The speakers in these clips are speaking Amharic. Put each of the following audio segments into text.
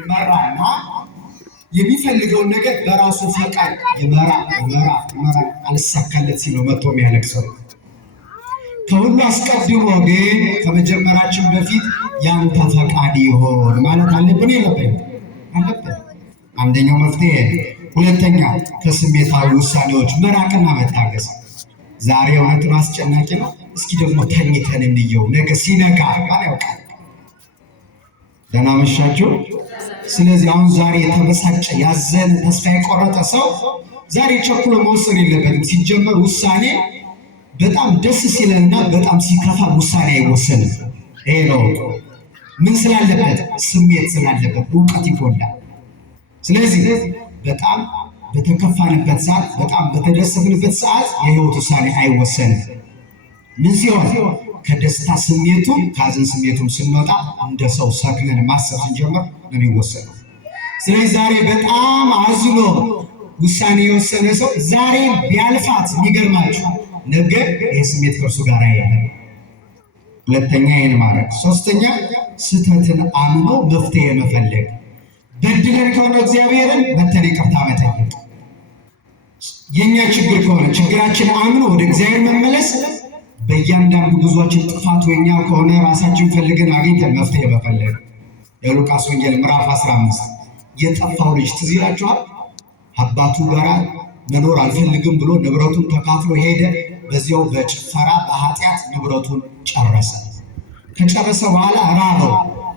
ይመራና የሚፈልገውን ነገር በራሱ ፈቃድ ይመራ አልሳካለት ሲለው መጥቶ የሚያለቅሰው። ከሁሉ አስቀድሞ ግን ከመጀመራችን በፊት ያንተ ፈቃድ ይሆን ማለት አለብን የለብንም? አለብን። አንደኛው መፍትሄ። ሁለተኛ ከስሜታዊ ውሳኔዎች መራቅና መታገስ። ዛሬ እውነትን አስጨናቂ ነው። እስኪ ደግሞ ተኝተን እንየው፣ ነገ ሲነጋ ማን ያውቃል? ደህና መሻችሁ። ስለዚህ አሁን ዛሬ የተበሳጨ ያዘነ ተስፋ የቆረጠ ሰው ዛሬ ቸኩሎ መወሰን የለበትም። ሲጀመር ውሳኔ በጣም ደስ ሲለንና በጣም ሲከፋ ውሳኔ አይወሰንም። ይሄ ነው ምን ስላለበት? ስሜት ስላለበት እውቀት ይጎላል። ስለዚህ በጣም በተከፋንበት ሰዓት፣ በጣም በተደሰትንበት ሰዓት የህይወት ውሳኔ አይወሰንም። ምን ሲሆን ከደስታ ስሜቱም ከሀዘን ስሜቱም ስንወጣ እንደ ሰው ሰክነን ማሰብ ስንጀምር ነው የሚወሰነው። ስለዚህ ዛሬ በጣም አዝኖ ውሳኔ የወሰነ ሰው ዛሬ ቢያልፋት የሚገርማችሁ ነገ ይህ ስሜት ከእርሱ ጋር አይደለም። ሁለተኛ ይህን ማድረግ። ሶስተኛ ስህተትን አምኖ መፍትሄ መፈለግ። በድለን ከሆነ እግዚአብሔርን መተን ይቅርታ መጠየቅ። የኛ ችግር ከሆነ ችግራችን አምኖ ወደ እግዚአብሔር መመለስ። በእያንዳንዱ ጉዟችን ጥፋት ወኛ ከሆነ ራሳችን ፈልገን አግኝተን መፍትሄ መፈለግ። የሉቃስ ወንጌል ምዕራፍ 15 የጠፋው ልጅ ትዝ ይላችኋል? አባቱ ጋር መኖር አልፈልግም ብሎ ንብረቱን ተካፍሎ ሄደ። በዚያው በጭፈራ በኃጢአት ንብረቱን ጨረሰ። ከጨረሰ በኋላ ራበው።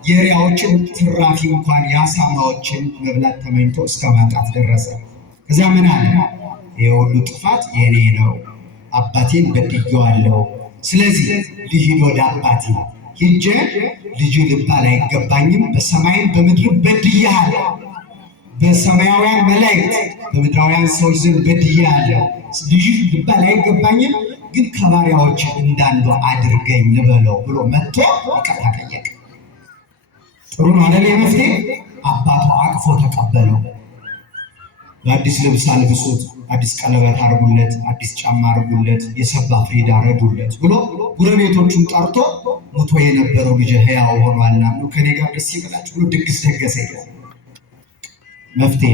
የሪያዎችን ትራፊ እንኳን የአሳማዎችን መብላት ተመኝቶ እስከ ማጣት ደረሰ። ከዚያ ምን አለ? ይህ ሁሉ ጥፋት የኔ ነው፣ አባቴን በድዬዋለሁ። ስለዚህ ልሂድ ወደ አባቴ ሂጄ ልጅ ልባል አይገባኝም፣ በሰማይም በምድርም በድዬሃለሁ፣ በሰማያውያን መላእክት በምድራውያን ሰዎች ዘንድ በድዬሃለሁ። ልጅ ልባል አይገባኝም፣ ግን ከባሪያዎች እንዳንዱ አድርገኝ ልበለው ብሎ መጥቶ ይቅርታ ጠየቀ። ጥሩ ነው አይደል? መፍትሄ። አባቱ አቅፎ ተቀበለው። በአዲስ ልብስ አልብሱት፣ አዲስ ቀለበት አርጉለት፣ አዲስ ጫማ አርጉለት፣ የሰባ ፍሪዳ ረዱለት ብሎ ጉረቤቶቹን ጠርቶ ሙቶ የነበረው ልጅ ሕያው ሆኗልና ከኔ ጋር ደስ ይበላችሁ ብሎ ድግስ ደገሰ። መፍትሄ